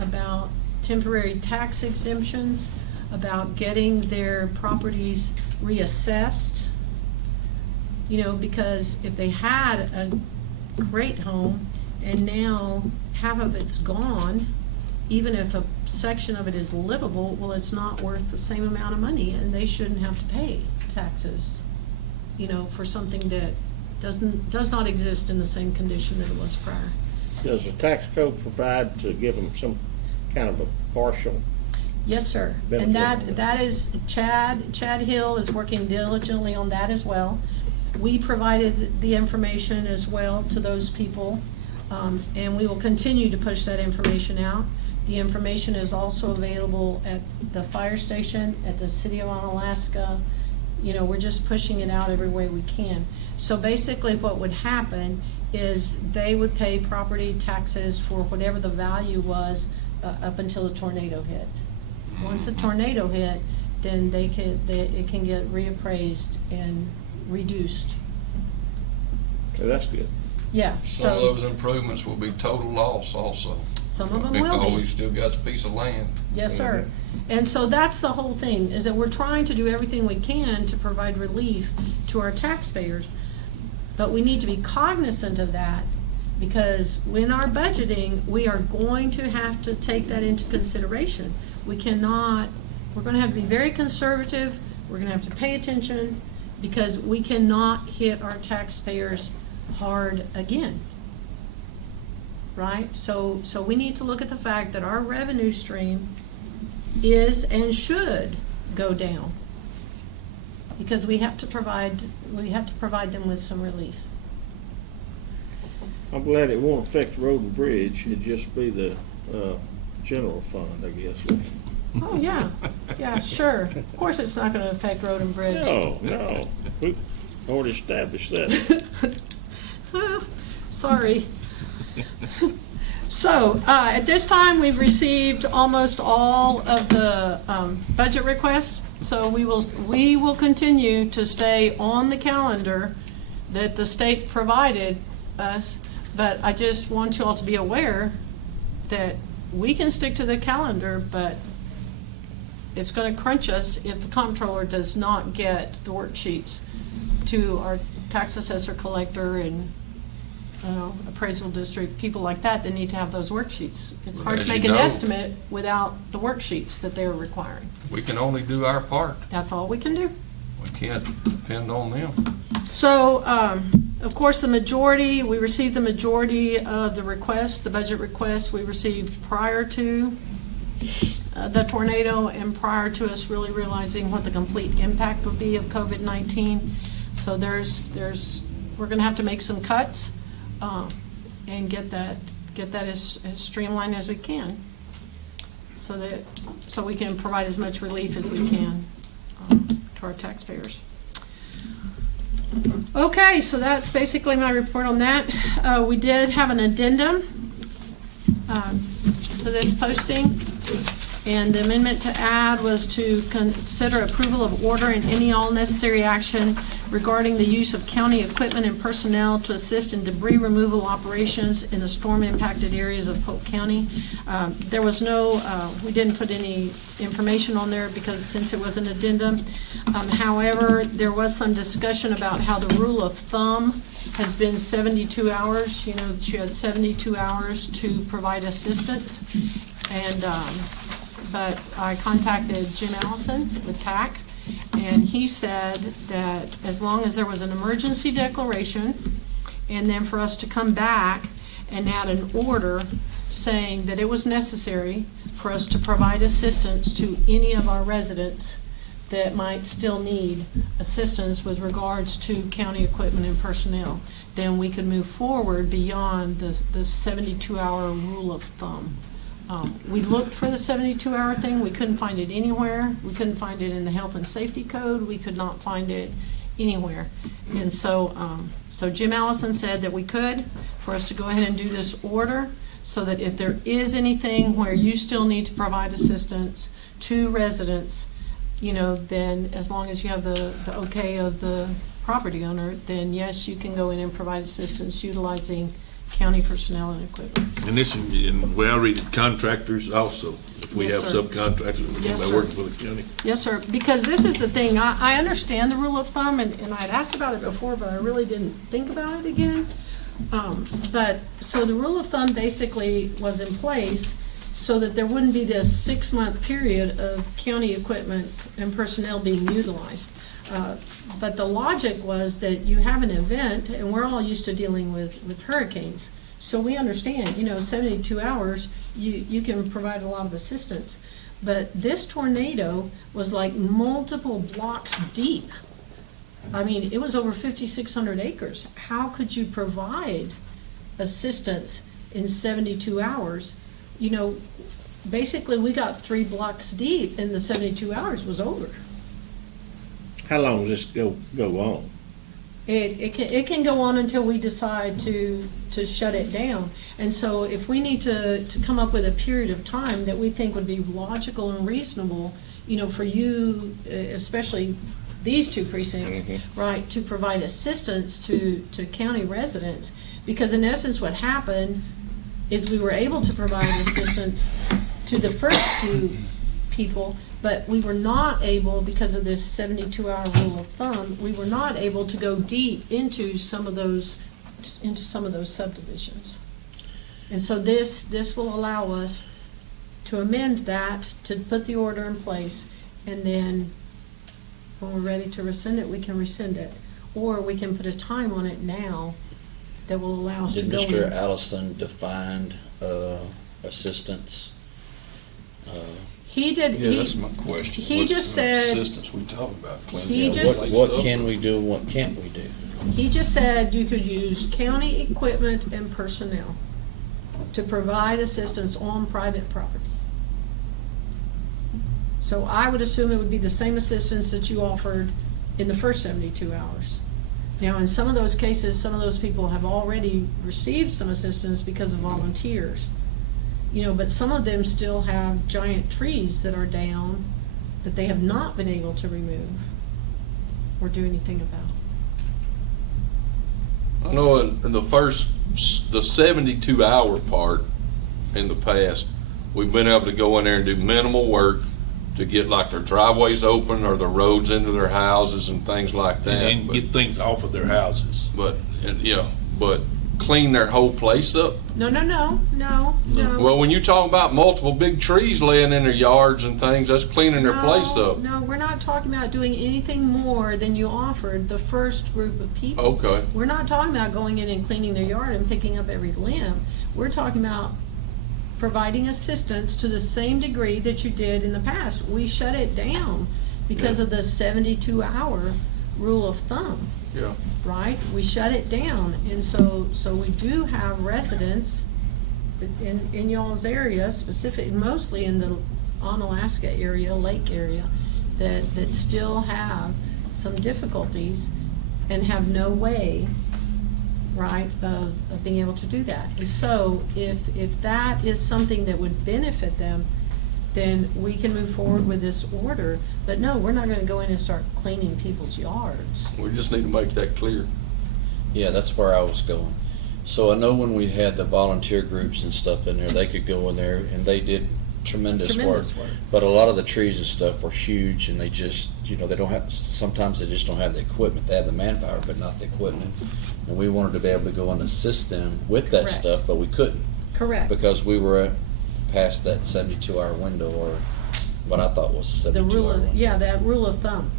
about temporary tax exemptions, about getting their properties reassessed, because if they had a great home and now half of it's gone, even if a section of it is livable, well, it's not worth the same amount of money, and they shouldn't have to pay taxes, for something that does not exist in the same condition that it was prior. Does the tax code provide to give them some kind of a partial? Yes, sir. And that is Chad Hill is working diligently on that as well. We provided the information as well to those people, and we will continue to push that information out. The information is also available at the fire station, at the City of Onalaska. We're just pushing it out every way we can. So basically what would happen is they would pay property taxes for whatever the value was up until the tornado hit. Once the tornado hit, then it can get reappraised and reduced. So that's good. Yeah. Some of those improvements will be total loss also. Some of them will Because be. we still got a piece of land. Yes, sir. And so that's the whole thing, is that we're trying to do everything we can to provide relief to our taxpayers. But we need to be cognizant of that, because in our budgeting, we are going to have to take that into consideration. We're going to have to be very conservative. We're going to have to pay attention, because we cannot hit our taxpayers hard again. Right? So we need to look at the fact that our revenue stream is and should go down, because we have to provide them with some relief. I'm glad it won't affect road and bridge. It'd just be the general fund, I guess. Oh, yeah. Yeah, sure. Of course it's not going to affect road and bridge. No. We already established that. Sorry. So, at this time, we've received almost all of the budget requests. So we will continue to stay on the calendar that the state provided us, but I just want you all to be aware that we can stick to the calendar, but it's going to crunch us if the comptroller does not get the worksheets to our tax assessor, collector, and appraisal district, people like that need to have those worksheets. It's hard to As make you an know, estimate without the worksheets that they're requiring. We can only do our part. That's all we can do. We can't depend on them. So, of course, we received the majority of the requests, the budget requests we received prior to the tornado and prior to us really realizing what the complete impact would be of COVID-19. So we're gonna have to make some cuts and get that as streamlined as we can so we can provide as much relief as we can to our taxpayers. Okay, so that's basically my report on that. We did have an addendum to this posting, and the amendment to add was to consider approval of order and any all necessary action regarding the use of county equipment and personnel to assist in debris removal operations in the storm impacted areas of Polk County. There was we didn't put any information on there because since it was an addendum. However, there was some discussion about how the rule of thumb has been 72 hours. You know, that you had 72 hours to provide assistance. And but I contacted Jim Allison with TAC, and he said that as long as there was an emergency declaration, and then for us to come back and add an order saying that it was necessary for us to provide assistance to any of our residents that might still need assistance with regards to county equipment and personnel, then we could move forward beyond the 72-hour rule of thumb. We looked for the 72-hour thing. We couldn't find it anywhere. We couldn't find it in the health and safety code. We could not find it anywhere. And so, so Jim Allison said that we could, for us to go ahead and do this order, so that if there is anything where you still need to provide assistance to residents, you know, then as long as you have the okay of the property owner, then yes, you can go in and provide assistance utilizing county personnel and equipment. And this, and we already did contractors also. If we Yes, have sir. subcontractors, Yes, by sir. working for the county. Yes, sir, because this is the thing, I understand the rule of thumb, and I had asked about it before, but I really didn't think about it again. But, so the rule of thumb basically was in place so that there wouldn't be this 6-month period of county equipment and personnel being utilized. But the logic was that you have an event, and we're all used to dealing with hurricanes. So we understand, you know, 72 hours, you can provide a lot of assistance. But this tornado was like multiple blocks deep. I mean, it was over 5,600 acres. How could you provide assistance in 72 hours? You know, basically we got 3 blocks deep and the 72 hours was over. How long does this go on? It can go on until we decide to shut it down. And so if we need to come up with a period of time that we think would be logical and reasonable, you know, for you, especially these 2 precincts, right, to provide assistance to county residents. Because in essence what happened is we were able to provide assistance to the first few people, but we were not able, because of this 72-hour rule of thumb, we were not able to go deep into some of those subdivisions. And so this will allow us to amend that, to put the order in place, and then when we're ready to rescind it, we can rescind it. Or we can put a time on it now that will allow us to Did go in. Mr. Allison define assistance? He did, Yeah, that's my question. he What just said- assistance we talking about? He Cleaning just- places What up? can we do and what can't we do? He just said you could use county equipment and personnel to provide assistance on private property. So I would assume it would be the same assistance that you offered in the first 72 hours. Now, in some of those cases, some of those people have already received some assistance because of volunteers. You know, but some of them still have giant trees that are down that they have not been able to remove or do anything about. I know in the first, the 72-hour part in the past, we've been able to go in there and do minimal work to get like their driveways open or the roads into their houses and things like that. And But- get things off of their houses. But, but clean their whole place up? No. Well, when you talk about multiple big trees laying in their yards and things, that's cleaning their place up. No, we're not talking about doing anything more than you offered the first group of people. Okay. We're not talking about going in and cleaning their yard and picking up every limb. We're talking about providing assistance to the same degree that you did in the past. We shut it down because of the 72-hour rule of thumb. Yeah. Right? We shut it down, and so we do have residents in y'all's area, mostly in the Onalaska area, lake area, that still have some difficulties and have no way, right, of being able to do that. And so if that is something that would benefit them, then we can move forward with this order. But no, we're not gonna go in and start cleaning people's yards. We just need to make that clear. Yeah, that's where I was going. So I know when we had the volunteer groups and stuff in there, they could go in there and they did tremendous work. Tremendous work. But a lot of the trees and stuff were huge and they just, they don't have, sometimes they just don't have the equipment. They have the manpower, but not the equipment. And we wanted to be able to go and assist them with that Correct. stuff, but we couldn't. Correct. Because we were past that 72-hour window, or what I thought was The 72 rule hour of, window. yeah, that rule of thumb.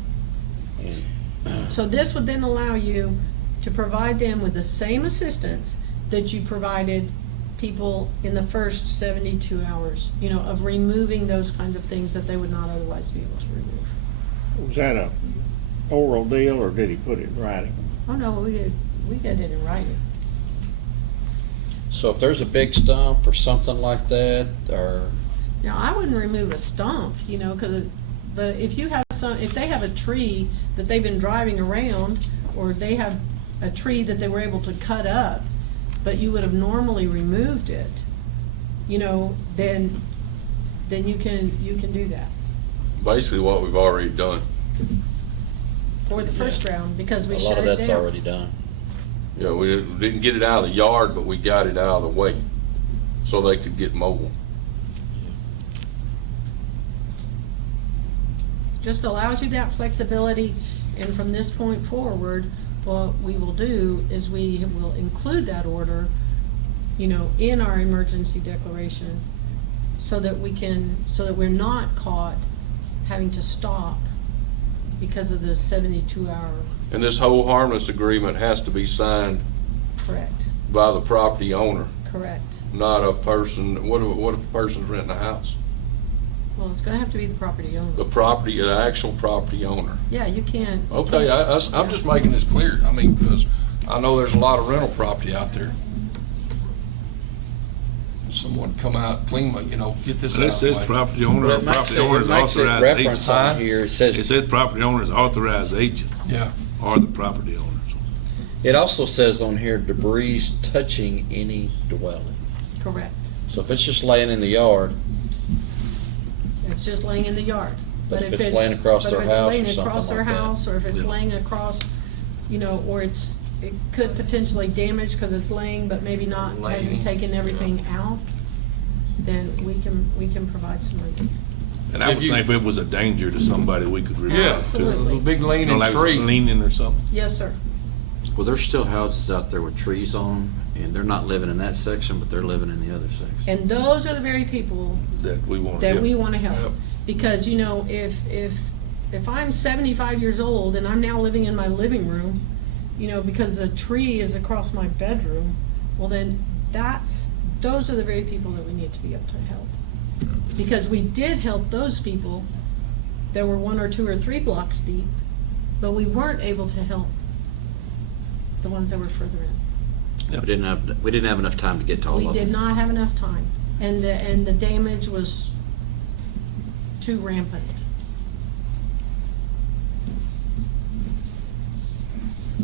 And So this would then allow you to provide them with the same assistance that you provided people in the first 72 hours, of removing those kinds of things that they would not otherwise be able to remove. Was that a oral deal, or did he put it in writing? Oh, no, we got it in writing. So if there's a big stump or something like that, or Now, I wouldn't remove a stump, but if you have if they have a tree that they've been driving around, or they have a tree that they were able to cut up, but you would have normally removed it, then you can do that Basically what we've already done. for the first round, because we a shut lot of it that's down. already done. Yeah, we didn't get it out of the yard, but we got it out of the way so they could get mobile. Just allows you that flexibility, and from this point forward, what we will do is we will include that order, in our emergency declaration, so that we're not caught having to stop because of the 72-hour. And this whole harmless agreement has to be signed Correct, by the property owner, correct. not a person. What if a person's renting a house? Well, it's gonna have to be the property owner. The actual property owner. Yeah, you can't. Okay, I'm just making this clear. I mean, because I know there's a lot of rental property out there. Someone come out, clean, get this out It of the says way. property owner, Well, or it makes property it- owner it is makes it authorized reference agent. on here. It says It says property owner is authorized agent, Yeah. or the property owners. It also says on here debris touching any dwelling. Correct. So if it's just laying in the yard, It's just laying in the yard. But if it's laying across their house or But if it's laying something across their like that. house, or if it's Yeah. laying across, or it could potentially damage because it's laying, but maybe not, Laying, hasn't taken everything out, then we can provide some relief. And I If would you- think if it was a danger to somebody, we could remove it. Yeah, Absolutely. a big leaning Like tree. leaning or something. Yes, sir. Well, there's still houses out there with trees on, and they're not living in that section, but they're living in the other section. And those are the very people That we want to that help. we want to help. Yep. Because, if I'm 75 years old and I'm now living in my living room, because the tree is across my bedroom, well then those are the very people that we need to be able to help. Because we did help those people that were 1 or 2 or 3 blocks deep, but we weren't able to help the ones that were further in. We didn't have enough time to get to all We of did them. not have enough time, and the damage was too rampant.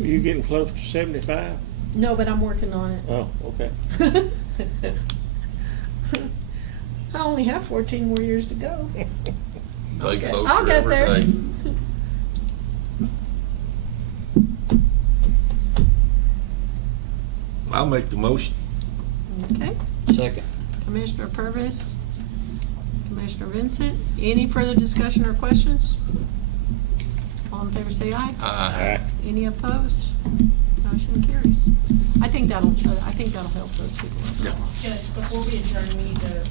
Are you getting close to 75? No, but I'm working on it. Oh, okay. I only have 14 more years to go. Day I'll closer get every there. day. I'll make the motion. Okay. Second. Commissioner Purvis, Commissioner Vincent, any further discussion or questions? All in favor say aye. Aye. Any opposed? Motion carries. I think that'll help those people. Judge, before we adjourn, we need to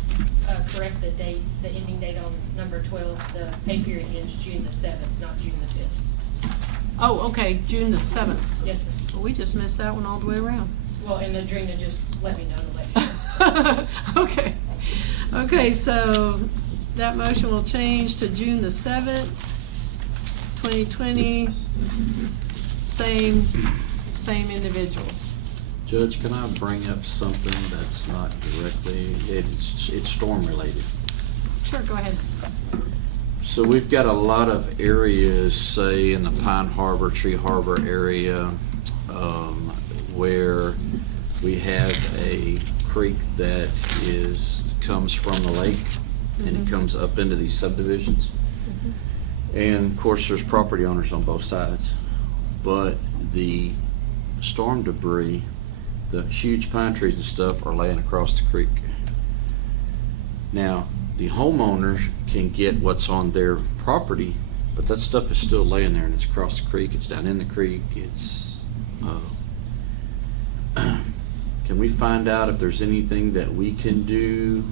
correct the date, the ending date on number 12. The pay period ends June the 7th, not June the 5th. Oh, okay, June the 7th. Yes, ma'am. Well, we just missed that one all the way around. Well, and Adrena just let me know to let you know. Okay. Okay, so that motion will change to June the 7th, 2020. Same individuals. Judge, can I bring up something that's not directly, it's storm related? Sure, go ahead. So we've got a lot of areas, say in the Pine Harbor, Tree Harbor area, where we have a creek that comes from the lake and it comes up into these subdivisions. And of course, there's property owners on both sides. But the storm debris, the huge pine trees and stuff are laying across the creek. Now, the homeowners can get what's on their property, but that stuff is still laying there and it's across the creek, it's down in the creek, it's, can we find out if there's anything that we can do?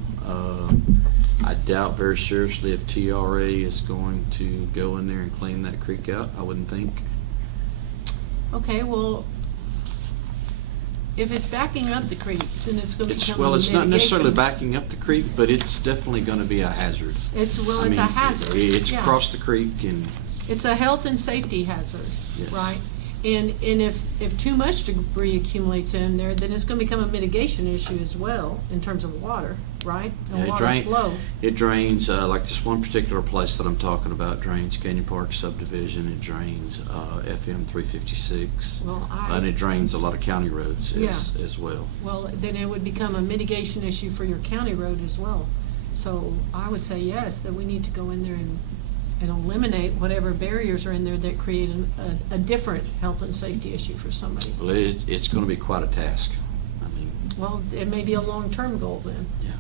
I doubt very seriously if TRA is going to go in there and clean that creek out, I wouldn't think. Okay, well, if it's backing up the creek, then it's going to become a Well, it's not necessarily mitigation. backing up the creek, but it's definitely going to be a hazard. It's I a mean, hazard. It's Yeah. across the creek and, It's a health and safety hazard, Yes. right? And if too much debris accumulates in there, then it's going to become a mitigation issue as well in terms of water, right? And Yeah, water flow. it drains, like this one particular place that I'm talking about drains Canyon Park subdivision, it drains FM 356, Well, and it drains a lot of county roads Yeah. as well. Well, then it would become a mitigation issue for your county road as well. So I would say yes, that we need to go in there and eliminate whatever barriers are in there that create a different health and safety issue for somebody. Well, it's going to be quite a task. I mean, Well, it may be a long-term goal then. yeah.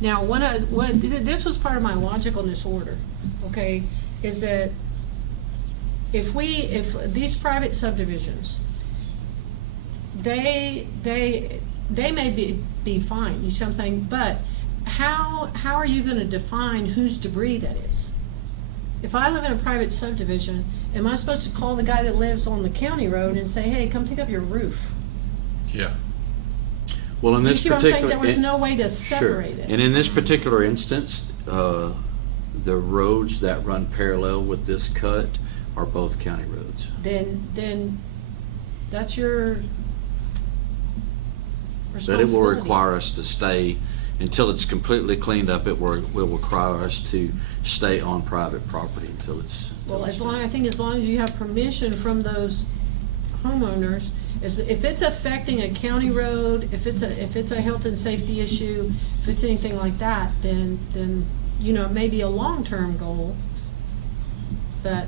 Now, this was part of my logical disorder, okay, is that if these private subdivisions, they may be fine, you see what I'm saying, but how are you gonna define whose debris that is? If I live in a private subdivision, am I supposed to call the guy that lives on the county road and say, hey, come pick up your roof? Yeah. Well, in You this see what I'm saying? particular, There was no way to sure. separate it. And in this particular instance, the roads that run parallel with this cut are both county roads. Then that's your But responsibility. it will require us to stay, until it's completely cleaned up, it will require us to stay on private property until it's. Well, I think as long as you have permission from those homeowners, if it's affecting a county road, if it's a health and safety issue, if it's anything like that, then it may be a long-term goal, but.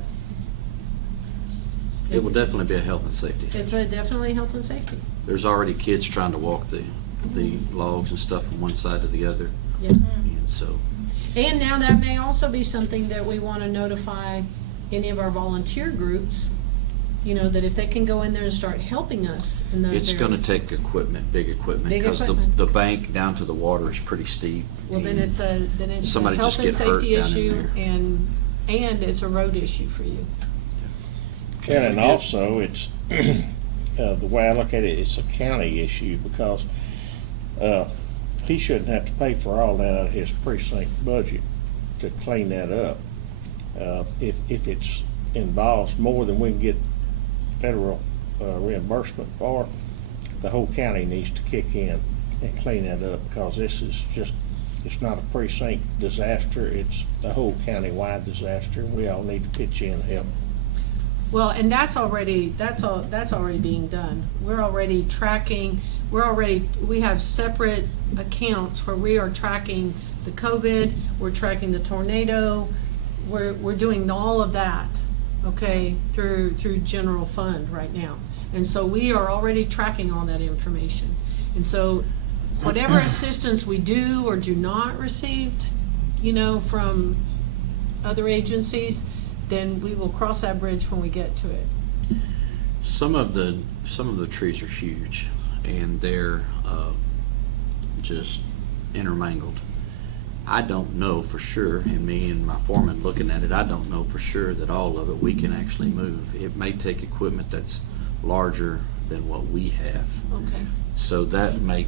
It will definitely be a health and safety. It's definitely health and safety, There's already kids trying to walk the logs and stuff from one side to the other, yeah. and so. And now that may also be something that we want to notify any of our volunteer groups, that if they can go in there and start helping us in those It's gonna areas. take equipment, big equipment, Big because equipment. the bank down to the water is pretty steep. Well, then it's a Somebody health just and get hurt safety down in issue, there. and it's a road issue for you. And also, it's, the way I look at it, it's a county issue because he shouldn't have to pay for all that out of his precinct budget to clean that up. If it's involves more than we can get federal reimbursement for, the whole county needs to kick in and clean that up because this is just, it's not a precinct disaster, it's a whole county-wide disaster. We all need to pitch in and help. Well, and that's already being done. We're already tracking, we have separate accounts where we are tracking the COVID, we're tracking the tornado, we're doing all of that, okay, through general fund right now. And so we are already tracking all that information. And so whatever assistance we do or do not receive, from other agencies, then we will cross that bridge when we get to it. Some of the trees are huge, and they're just intermingled. I don't know for sure, and me and my foreman looking at it, I don't know for sure that all of it we can actually move. It may take equipment that's larger than what we have. Okay. So that may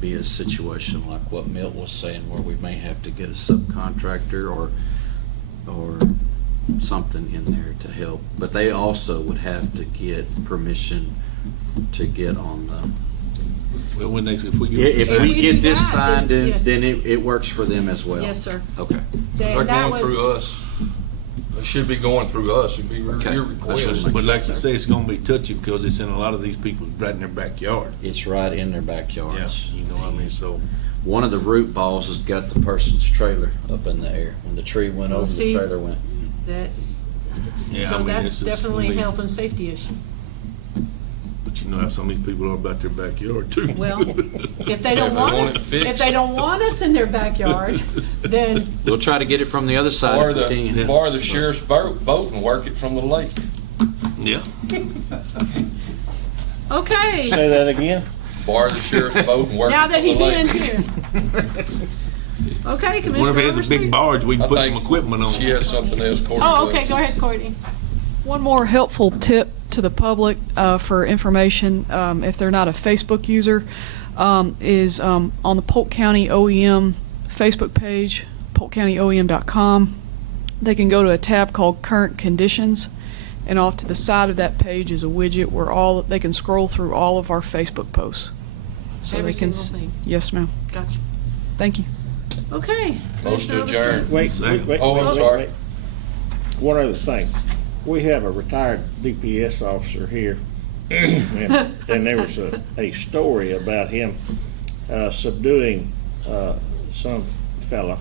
be a situation like what Milt was saying, where we may have to get a subcontractor or something in there to help. But they also would have to get permission to get on the. Well, if we If get, we do get this that, signed, then yes. then it works for them as well. Yes, sir. Okay. They're That going was- through us. They should be going through us. It'd be Okay. your That's request. what but like you say, it's gonna be touchy because it's in a lot of these people right in their backyard. It's right in their Yeah, backyards. you know what I mean, so. One of the root balls has got the person's trailer up in the air. When the tree went Well, over, see- the trailer went. That, Yeah, so I mean, that's it's just definitely a gonna be- health and safety issue. But you know how some of these people are about their backyard too. Well, if they don't If they want want us, it fixed. if they don't want us in their backyard, then, We'll try to get it from the other side Borrow if we can. the sheriff's boat and work it from the lake. Yeah. okay. Say that again? Borrow the sheriff's boat and work Now it that from the he's in lake. here. Okay, Commissioner Whenever he has a big Overstreet. barge, we I can put think some equipment on She it. has something else. Courtney Oh, says. okay, go ahead, Courtney. One more helpful tip to the public for information, if they're not a Facebook user, is on the Polk County OEM Facebook page, polkcountyoem.com. They can go to a tab called Current Conditions, and off to the side of that page is a widget where they can scroll through all of our Facebook posts. So Every they can. single thing. Yes, ma'am. Gotcha. Thank you. Okay. Motion to Commissioner Overstreet. adjourn. Wait. Oh, I'm sorry. One other thing. We have a retired DPS officer here, and there was a story about him subduing some fella,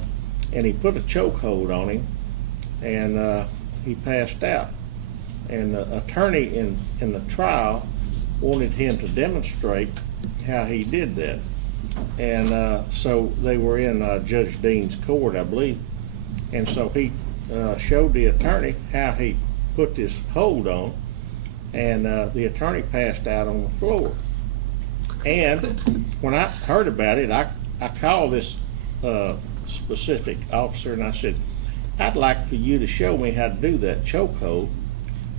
and he put a chokehold on him, and he passed out. And the attorney in the trial wanted him to demonstrate how he did that. And so they were in Judge Dean's court, I believe. And so he showed the attorney how he put this hold on, and the attorney passed out on the floor. And when I heard about it, I called this specific officer and I said, I'd like for you to show me how to do that chokehold.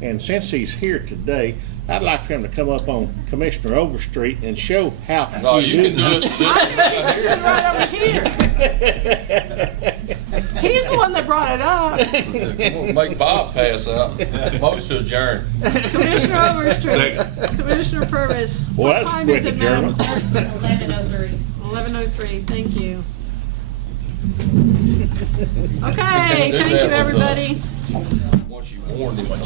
And since he's here today, I'd like for him to come up on Commissioner Overstreet and show how No, you you can do it to this one right here. Right over here. He's the one that brought it up. We'll make Bob pass out. Motion to adjourn. Commissioner Overstreet. Commissioner Purvis. Well, What that's a time quick is it, Madam adjournment. Clerk? 11:03. 11:03, thank you. Okay, Do thank that you, with, everybody. Once you warn them.